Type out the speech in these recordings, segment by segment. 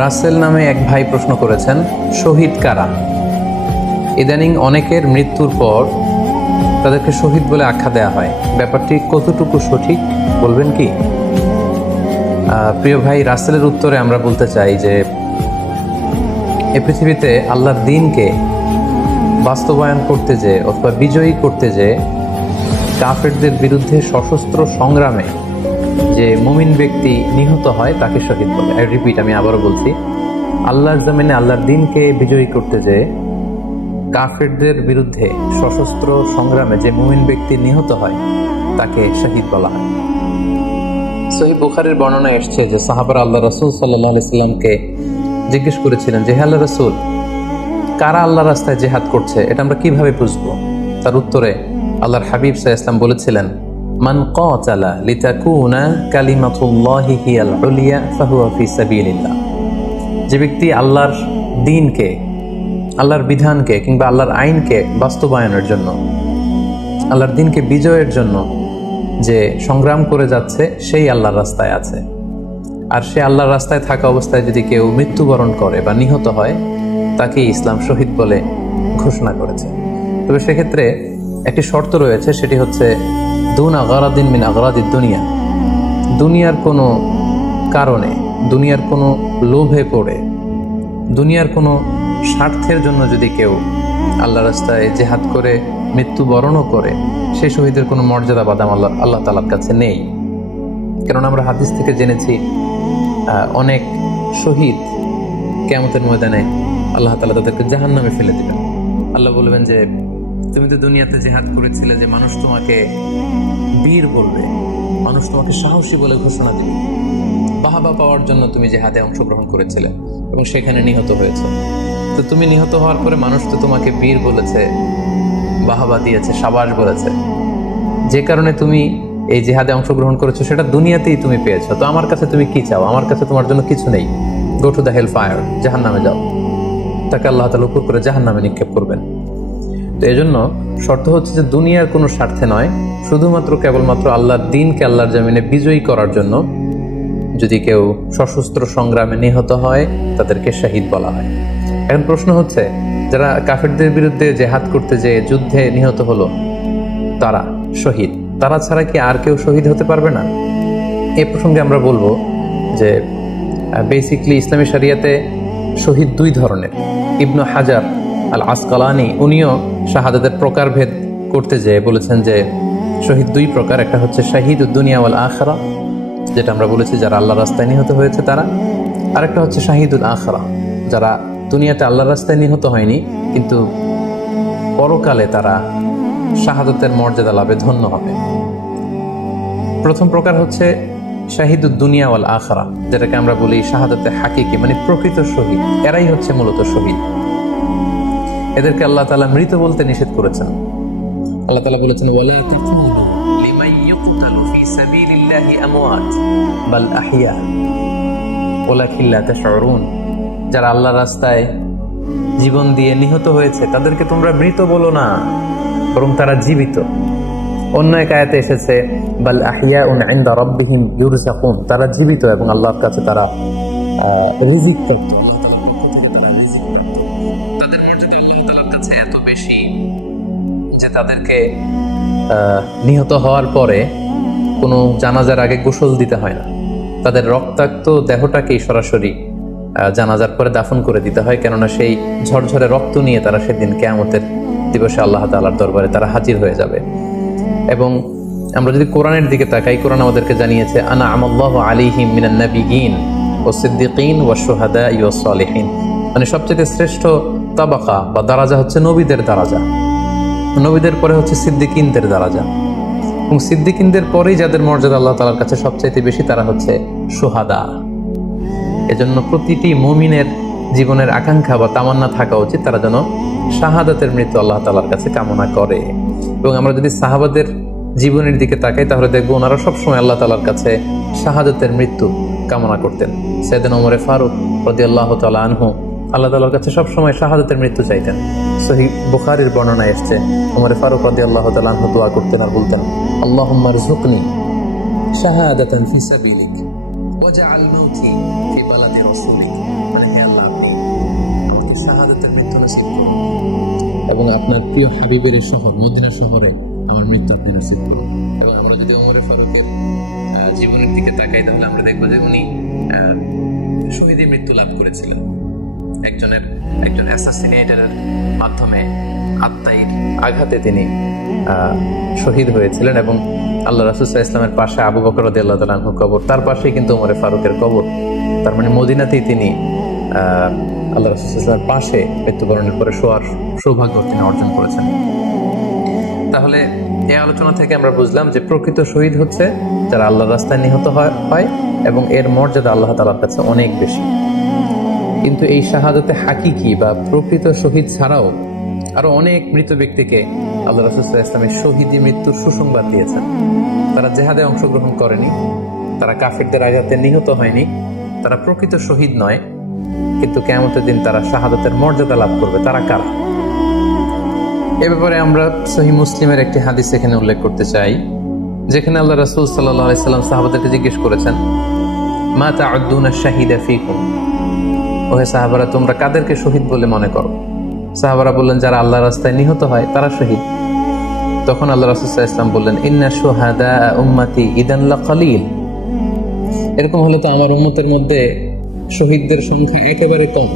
রাসেল নামে এক ভাই প্রশ্ন করেছেন, শহীদ কারা? ইদানিং অনেকের মৃত্যুর পর তাদেরকে শহীদ বলে আখ্যা দেওয়া হয়, ব্যাপারটি কতটুকু সঠিক বলবেন কি? প্রিয় ভাই, রাসেলের উত্তরে আমরা বলতে চাই যে এ পৃথিবীতে আল্লাহর দ্বীনকে বাস্তবায়ন করতে যে অথবা বিজয়ী করতে যে কাফেরদের বিরুদ্ধে সশস্ত্র সংগ্রামে যে মুমিন ব্যক্তি নিহত হয় তাকে শহীদ বলে। আমি আবারও বলছি, আল্লাহর জমিনে আল্লাহর দ্বীনকে বিজয়ী করতে যে কাফেরদের বিরুদ্ধে সশস্ত্র সংগ্রামে যে মুমিন ব্যক্তি নিহত হয় তাকে শহীদ বলা হয়। সহিহ বুখারীর বর্ণনা এসেছে যে সাহাবারা আল্লাহ রাসূল সাল্লাল্লাহু আলাইহি সাল্লামকে জিজ্ঞেস করেছিলেন যে, হে আল্লাহর রাসূল, কারা আল্লাহর রাস্তায় জিহাদ করছে এটা আমরা কিভাবে বুঝবো? তার উত্তরে আল্লাহর হাবিব সাল্লাল্লাহু আলাইহি ওয়াসাল্লাম বলেছিলেন, মান কাতালা লিতাকুনা কালিমাতুল্লাহি হিয়াল উলিয়া ফাহুয়া ফি সাবিলিল্লাহ। যে ব্যক্তি আল্লাহর দ্বীনকে, আল্লাহর বিধানকে কিংবা আল্লাহর আইনকে বাস্তবায়নের জন্য, আল্লাহর দ্বীনকে বিজয়ের জন্য যে সংগ্রাম করে যাচ্ছে সেই আল্লাহর রাস্তায় আছে। আর সে আল্লাহর রাস্তায় থাকা অবস্থায় যদি কেউ মৃত্যুবরণ করে বা নিহত হয় তাকে ইসলাম শহীদ বলে ঘোষণা করেছে। তবে সেক্ষেত্রে একটি শর্ত রয়েছে, সেটি হচ্ছে দুনা গারাদিন মিন আগরাদিদ দুনিয়া। দুনিয়ার কোনো কারণে, দুনিয়ার কোনো লোভে পড়ে, দুনিয়ার কোনো স্বার্থের জন্য যদি কেউ আল্লাহ রাস্তায় জেহাদ করে মৃত্যুবরণও করে, সেই শহীদের কোনো মর্যাদা বা দাম আল্লাহ তাআলার কাছে নেই। কেননা আমরা হাদিস থেকে জেনেছি অনেক শহীদ কিয়ামতের ময়দানে আল্লাহ তাআলা তাদেরকে জাহান্নামে ফেলে দিবেন। আল্লাহ বলবেন যে, তুমি তো দুনিয়াতে জিহাদ করেছিলে যে মানুষ তোমাকে বীর বলবে, মানুষ তোমাকে সাহসী বলে ঘোষণা দিবে, বাহাবা পাওয়ার জন্য তুমি জিহাদে অংশগ্রহণ করেছিলে এবং সেখানে নিহত হয়েছে। তো তুমি নিহত হওয়ার পরে মানুষ তো তোমাকে বীর বলেছে, বাহাবা দিয়েছে, সাবাস বলেছে, যে কারণে তুমি এই জিহাদে অংশগ্রহণ করেছো সেটা দুনিয়াতেই তুমি পেয়েছো। তো আমার কাছে তুমি কি চাও? আমার কাছে তোমার জন্য কিছু নেই। Go to the hell fire, জাহান্নামে যাও। তাকে আল্লাহ তাআলা উপর করে জাহান্নামে নিক্ষেপ করবেন। তো এজন্য শর্ত হচ্ছে যে দুনিয়ার কোনো স্বার্থে নয়, শুধুমাত্র কেবলমাত্র আল্লাহর দ্বীনকে আল্লাহর জমিনে বিজয়ী করার জন্য যদি কেউ সশস্ত্র সংগ্রামে নিহত হয় তাদেরকে শহীদ বলা হয়। এখন প্রশ্ন হচ্ছে, যারা কাফেরদের বিরুদ্ধে জেহাদ করতে যে যুদ্ধে নিহত হলো তারা শহীদ, তারা ছাড়া কি আর কেউ শহীদ হতে পারবে না? এ প্রসঙ্গে আমরা বলবো যে বেসিকলি ইসলামী শরিয়াতে শহীদ দুই ধরনের। ইবনু হাজার আল আসকালানি উনিও শাহাদাতের প্রকারভেদ করতে যেয়ে বলেছেন যে শহীদ দুই প্রকার। একটা হচ্ছে শাহিদুদ দুনিয়া ওয়াল আখিরা, যেটা আমরা বলেছি যারা আল্লাহর রাস্তায় নিহত হয়েছে তারা। আরেকটা হচ্ছে শাহিদুল আখিরা, যারা দুনিয়াতে আল্লাহর রাস্তায় নিহত হয়নি কিন্তু পরকালে তারা শাহাদাতের মর্যাদা লাভে ধন্য হবে। প্রথম প্রকার হচ্ছে শাহিদুদ দুনিয়া ওয়াল আখিরা, যেটাকে আমরা বলি শাহাদাতে হাকিকি, মানে প্রকৃত শহীদ। এরাই হচ্ছে মূলত শহীদ। এদেরকে আল্লাহ তাআলা মৃত বলতে নিষেধ করেছেন। আল্লাহ তাআলা বলেছেন, ওয়ালা তাকুলু লিমান ইউকতালু ফি সাবিলিল্লাহি আমওয়াত বাল আহইয়া ওয়ালাকিন লা তাশউরুন। যারা আল্লাহর রাস্তায় জীবন দিয়ে নিহত হয়েছে তাদেরকে তোমরা মৃত বলো না, বরং তারা জীবিত। অন্য এক আয়াতে এসেছে, বাল আহইয়াউন ইনদা রাব্বিহিম ইউরযাকুন, তারা জীবিত এবং আল্লাহর কাছে তারা রিজিক প্রাপ্ত। তাদের মর্যাদা আল্লাহ তাআলার কাছে এত বেশি যে তাদেরকে নিহত হওয়ার পরে কোনো জানাজার আগে গোসল দিতে হয় না। তাদের রক্তাক্ত দেহটাকেই সরাসরি জানাজার পরে দাফন করে দিতে হয়, কেননা সেই ঝরঝরে রক্ত নিয়ে তারা সেদিন কিয়ামতের দিবসে আল্লাহ তাআলার দরবারে তারা হাজির হয়ে যাবে। এবং আমরা যদি কোরআনের দিকে তাকাই, কোরআন আমাদেরকে জানিয়েছে, আনা আমাল্লাহু আলাইহিম মিনান নাবিয়িন ওয়াস সিদ্দিকিন ওয়াশ শুহাদাই ওয়াস সালিহিন, মানে সবচেয়ে শ্রেষ্ঠ তাবাকা বা দারাজা হচ্ছে নবীদের দারাজা, নবীদের পরে হচ্ছে সিদ্দিকিনদের দারাজা, এবং সিদ্দিকিনদের পরেই যাদের মর্যাদা আল্লাহ তাআলার কাছে সবচাইতে বেশি তারা হচ্ছে শুহাদা। এজন্য প্রতিটি মুমিনের জীবনের আকাঙ্ক্ষা বা তামান্না থাকা উচিত তারা যেন শাহাদাতের মৃত্যু আল্লাহ তাআলার কাছে কামনা করে। এবং আমরা যদি সাহাবাদের জীবনের দিকে তাকাই তাহলে দেখবো ওনারা সবসময় আল্লাহ তাআলার কাছে শাহাদাতের মৃত্যু কামনা করতেন। সাইয়েদনা ওমর ফারুক রাদিয়াল্লাহু তাআলা আনহু আল্লাহ তাআলার কাছে সবসময় শাহাদাতের মৃত্যু চাইতেন। সহিহ বুখারীর বর্ণনায় এসেছে, ওমর ফারুক রাদিয়াল্লাহু তাআলা আনহু দোয়া করতেন আর বলতেন, আল্লাহুম্মা রযুকনি শাহাদাতান ফি সাবিলিক ওয়াজআল মাউতি ফি বালাদি রাসূলিক। এবং আপনার প্রিয় হাবিবের শহর মদিনা শহরে আমার মৃত্যু আপনি নসিব করুন। এবং আমরা যদি ওমর ফারুকের জীবনের দিকে তাকাই তাহলে আমরা দেখবো যে উনি শহীদী মৃত্যু লাভ করেছিলেন। একজন অ্যাসাসিনেটরের মাধ্যমে আত্মাইর আঘাতে তিনি শহীদ হয়েছিলেন এবং আল্লাহ রাসূল সাল্লাল্লাহু আলাইহি ওয়াসাল্লামের পাশে আবু বকর রাদিয়াল্লাহু তাআলা আনহুর কবর, তার পাশেই কিন্তু ওমর ফারুকের কবর। তার মানে মদিনাতেই তিনি আল্লাহ রাসূল সাল্লাল্লাহু আলাইহি ওয়াসাল্লামের পাশে মৃত্যুবরণের পরে শোয়ার সৌভাগ্য তিনি অর্জন করেছেন। তাহলে এই আলোচনা থেকে আমরা বুঝলাম যে প্রকৃত শহীদ হচ্ছে যারা আল্লাহর রাস্তায় নিহত হয় এবং এর মর্যাদা আল্লাহ তাআলার কাছে অনেক বেশি। কিন্তু এই শাহাদাতে হাকিকি বা প্রকৃত শহীদ ছাড়াও আরো অনেক মৃত ব্যক্তিকে আল্লাহ রাসূল সাল্লাল্লাহু আলাইহি ওয়াসাল্লাম শহীদী মৃত্যুর সুসংবাদ দিয়েছেন। তারা জিহাদে অংশগ্রহণ করেনি, তারা কাফিরদের আঘাতে নিহত হয়নি, তারা প্রকৃত শহীদ নয়, কিন্তু কিয়ামতের দিন তারা শাহাদাতের মর্যাদা লাভ করবে। তারা কারা? এ ব্যাপারে আমরা সহিহ মুসলিমের একটি হাদিস এখানে উল্লেখ করতে চাই, যেখানে আল্লাহ রাসূল সাল্লাল্লাহু আলাইহি ওয়াসাল্লাম সাহাবাদেরকে জিজ্ঞেস করেছেন, মা তা'উদ্দুনা শাহিদা ফীকুম, ওহে সাহাবারা তোমরা কাদেরকে শহীদ বলে মনে করো? সাহাবারা বললেন যারা আল্লাহর রাস্তায় নিহত হয় তারা শহীদ। তখন আল্লাহ রাসূল সাল্লাল্লাহু আলাইহি ওয়াসাল্লাম বললেন, ইন্না শুহাদা উম্মতি ইদান লাকালিল, এরকম হলে তো আমার উম্মতের মধ্যে শহীদদের সংখ্যা একেবারে কম।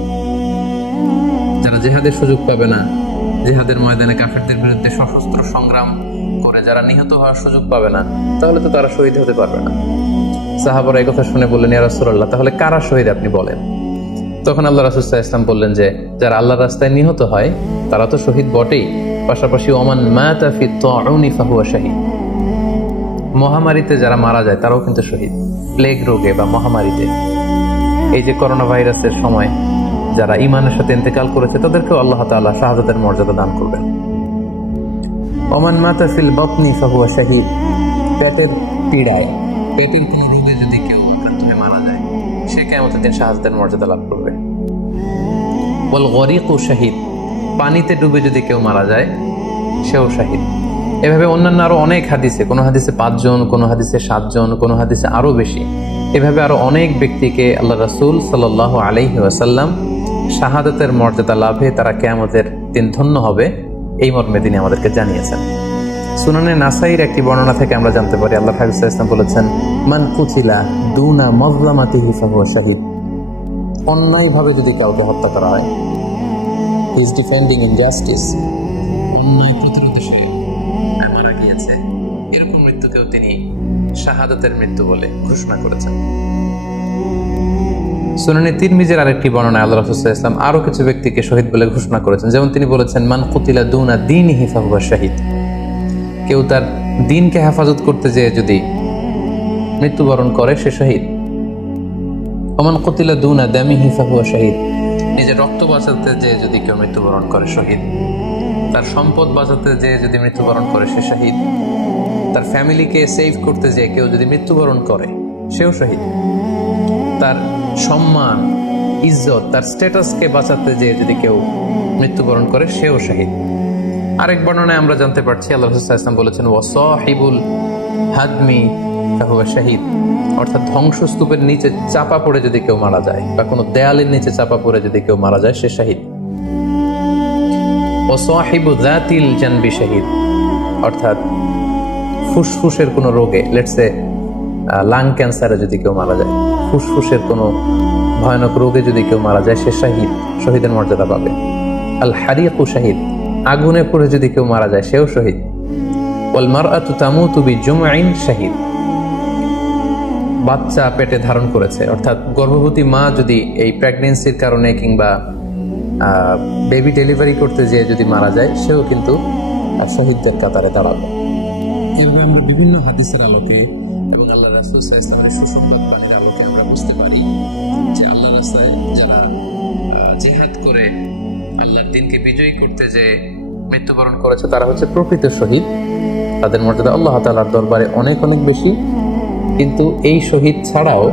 যারা জিহাদের সুযোগ পাবে না, জিহাদের ময়দানে কাফেরদের বিরুদ্ধে সশস্ত্র সংগ্রাম করে যারা নিহত হওয়ার সুযোগ পাবে না, তাহলে তো তারা শহীদ হতে পারবে না। সাহাবারা এই কথা শুনে বললেন, ইয়া রাসূলুল্লাহ তাহলে কারা শহীদ আপনি বলেন। তখন আল্লাহ রাসূল সাল্লাল্লাহু আলাইহি ওয়াসাল্লাম বললেন যে যারা আল্লাহর রাস্তায় নিহত হয় তারা তো শহীদ বটেই, পাশাপাশি ওমান মাতা ফি তাউনি ফাহুয়া শাহীদ, মহামারীতে যারা মারা যায় তারাও কিন্তু শহীদ। প্লেগ রোগে বা মহামারীতে, এই যে করোনা ভাইরাসের সময় যারা ঈমানের সাথে ইন্তেকাল করেছে তাদেরকেও আল্লাহ তাআলা শাহাদাতের মর্যাদা দান করবেন। ওমান মাতা ফিল বাতনি ফাহুয়া শাহীদ, পেটের পীড়ায়, পেটের কোনো রোগে যদি কেউ আক্রান্ত হয়ে মারা যায় সে কিয়ামতের দিন শাহাদাতের মর্যাদা লাভ করবে। ওয়াল গরিকু শাহীদ, পানিতে ডুবে যদি কেউ মারা যায় সেও শাহীদ। এভাবে অন্যান্য আরো অনেক হাদিসে, কোনো হাদিসে 5 জন, কোনো হাদিসে 7 জন, কোনো হাদিসে আরো বেশি, এভাবে আরো অনেক ব্যক্তিকে আল্লাহ রাসূল সাল্লাল্লাহু আলাইহি ওয়াসাল্লাম শাহাদাতের মর্যাদা লাভে তারা কিয়ামতের দিন ধন্য হবে এই মর্মে তিনি আমাদেরকে জানিয়েছেন। সুনানে নাসাইর একটি বর্ণনা থেকে আমরা জানতে পারি আল্লাহ হাবিব সাল্লাল্লাহু আলাইহি ওয়াসাল্লাম বলেছেন, মান কুতিলা দুনা মাজলামাতিহি ফাহুয়া শাহীদ, অন্যায়ভাবে যদি কাউকে হত্যা করা হয়, হি ইজ ডিফেন্ডিং ইনজাস্টিস, অন্যায় প্রতিরোধে সে মারা গিয়েছে, এরকম মৃত্যুকেও তিনি শাহাদাতের মৃত্যু বলে ঘোষণা করেছেন। সুনানে তিরমিজির আরেকটি বর্ণনায় আল্লাহ রাসূল সাল্লাল্লাহু আলাইহি ওয়াসাল্লাম আরো কিছু ব্যক্তিকে শহীদ বলে ঘোষণা করেছেন। যেমন তিনি বলেছেন, মান কুতিলা দুনা দীনিহি ফাহুয়া শাহীদ, কেউ তার দ্বীনকে হেফাজত করতে যেয়ে যদি মৃত্যুবরণ করে সে শহীদ। ওমান কুতিলা দুনা দামিহি ফাহুয়া শাহীদ, নিজের রক্ত বাঁচাতে যেয়ে যদি কেউ মৃত্যুবরণ করে শহীদ। তার সম্পদ বাঁচাতে যেয়ে যদি মৃত্যুবরণ করে সে শহীদ। তার ফ্যামিলিকে সেভ করতে যেয়ে কেউ যদি মৃত্যুবরণ করে সেও শহীদ। তার সম্মান, ইজ্জত, তার স্ট্যাটাসকে বাঁচাতে যেয়ে যদি কেউ মৃত্যুবরণ করে সেও শহীদ। আরেক বর্ণনায় আমরা জানতে পারছি আল্লাহ রাসূল সাল্লাল্লাহু আলাইহি ওয়াসাল্লাম বলেছেন, ওয়াসাহিবুল হাদমি ফাহুয়া শাহীদ, অর্থাৎ ধ্বংসস্তূপের নিচে চাপা পড়ে যদি কেউ মারা যায় বা কোনো দেয়ালের নিচে চাপা পড়ে যদি কেউ মারা যায় সে শহীদ। ওয়াসাহিবু যাতিল জানবি শাহীদ, অর্থাৎ ফুসফুসের কোনো রোগে, লেটস সে লাং ক্যান্সারে যদি কেউ মারা যায়, ফুসফুসের কোনো ভয়ানক রোগে যদি কেউ মারা যায় সে শহীদ, শহীদের মর্যাদা পাবে। আল হারিকু শাহীদ, আগুনে পড়ে যদি কেউ মারা যায় সেও শহীদ। ওয়াল মারআতু তামুতু বিজুমঈন শাহীদ, বাচ্চা পেটে ধারণ করেছে, অর্থাৎ গর্ভবতী মা যদি এই প্রেগন্যান্সির কারণে কিংবা বেবি ডেলিভারি করতে যেয়ে যদি মারা যায় সেও কিন্তু শহীদদের কাতারে দাঁড়াবে। এভাবে আমরা বিভিন্ন হাদিসের আলোকে এবং আল্লাহ রাসূল সাল্লাল্লাহু আলাইহি ওয়াসাল্লামের সুসংবাদ বাণীর আলোকে আমরা বুঝতে পারি যে আল্লাহর রাস্তায় যারা জিহাদ করে আল্লাহর দ্বীনকে বিজয়ী করতে যে মৃত্যুবরণ করেছে তারা হচ্ছে প্রকৃত শহীদ। তাদের মর্যাদা আল্লাহ তাআলার দরবারে অনেক অনেক বেশি। কিন্তু এই শহীদ ছাড়াও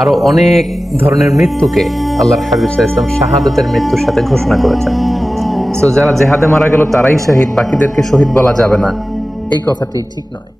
আরো অনেক ধরনের মৃত্যুকে আল্লাহর হাবিব সাল্লাল্লাহু আলাইহি ওয়াসাল্লাম শাহাদাতের মৃত্যুর সাথে ঘোষণা করেছেন। সো যারা জিহাদে মারা গেল তারাই শহীদ, বাকিদেরকে শহীদ বলা যাবে না, এই কথাটি ঠিক নয়।